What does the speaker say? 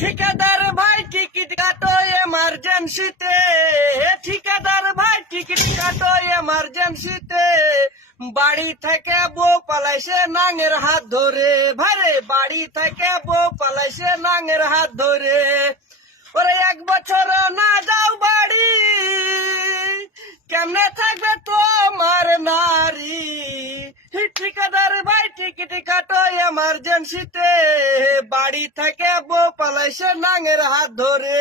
ঠিকাদার ভাই টিকিট কাটো এমার্জেন্সিতে, ঠিকাদার ভাই টিকিট কাটো এমার্জেন্সিতে, বাড়ি থেকে বউ পালাইছে নাঙের হাত ধরে, ভাইরে বাড়ি থেকে বউ পালাইছে নাঙের হাত ধরে। ওরে 1 বছর না যাও বাড়ি, কেমনে থাকবে তোমার নারী। ঠিকাদার ভাই টিকিট কাটো এমার্জেন্সিতে, বাড়ি থেকে বউ পালাইছে নাঙের হাত ধরে।